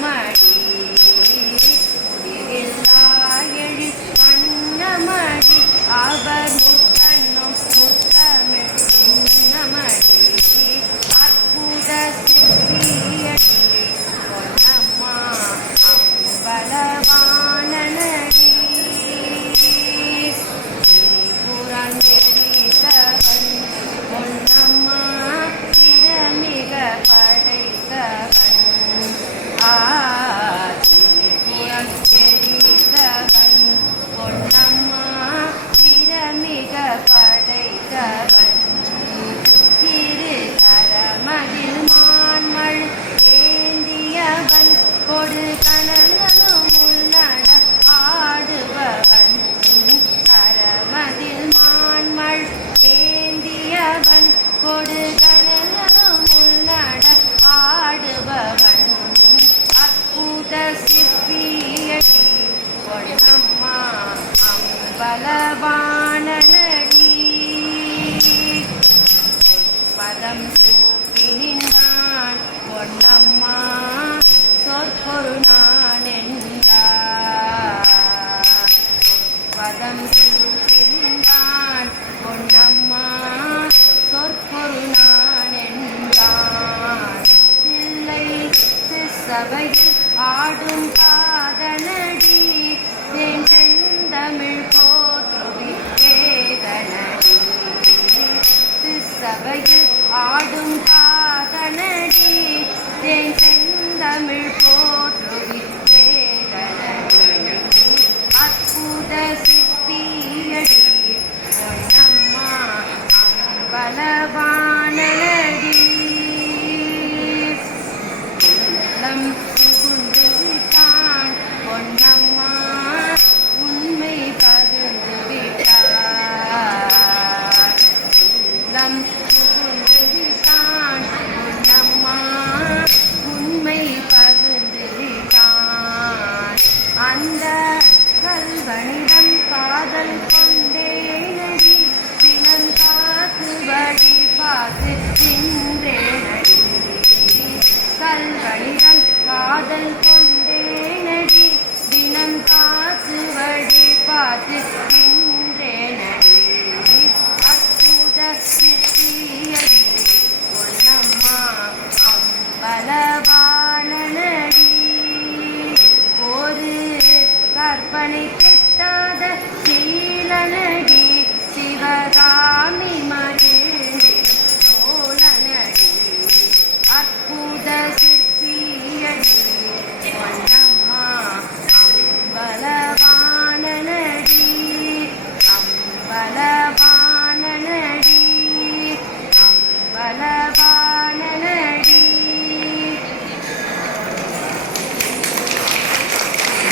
வண்ணமடி முடிவில்லா எழி வண்ணமடி அவர் முத்தன்னும் முத்தமிழ் சின்னமடி அற்புத சித்தியடி பொன்னம்மா அம்பலவாணனடி புறந்தெரித்தவன் பொன்னம்மா திறமிக படைத்தவன் புறந்தெரித்தவன் பொன்னம்மா திறமிக படைத்தவன் திரு கரமதில் மான்மழ் ஏந்தியவன் கொடு கணங்களும் உள்நட ஆடுபவன் கரமதில் மான்மழ் ஏந்தியவன் கொடு கணங்களும் உள்நட ஆடுபவன் அற்புத சிற்பியடி பொன்னம்மா அம்பலவாணனடி பதம் சூட்டி நின்றான் பொன்னம்மா சொற்பொரு நான் என்றார் பதம் சூட்டி நின்றான் பொன்னம்மா சொற்பொரு நான் என்றான் தில்லை சபையில் ஆடும் காதனடி தேன் செந்தமிழ் போற்றுவி வேதனடி சபையில் ஆடும்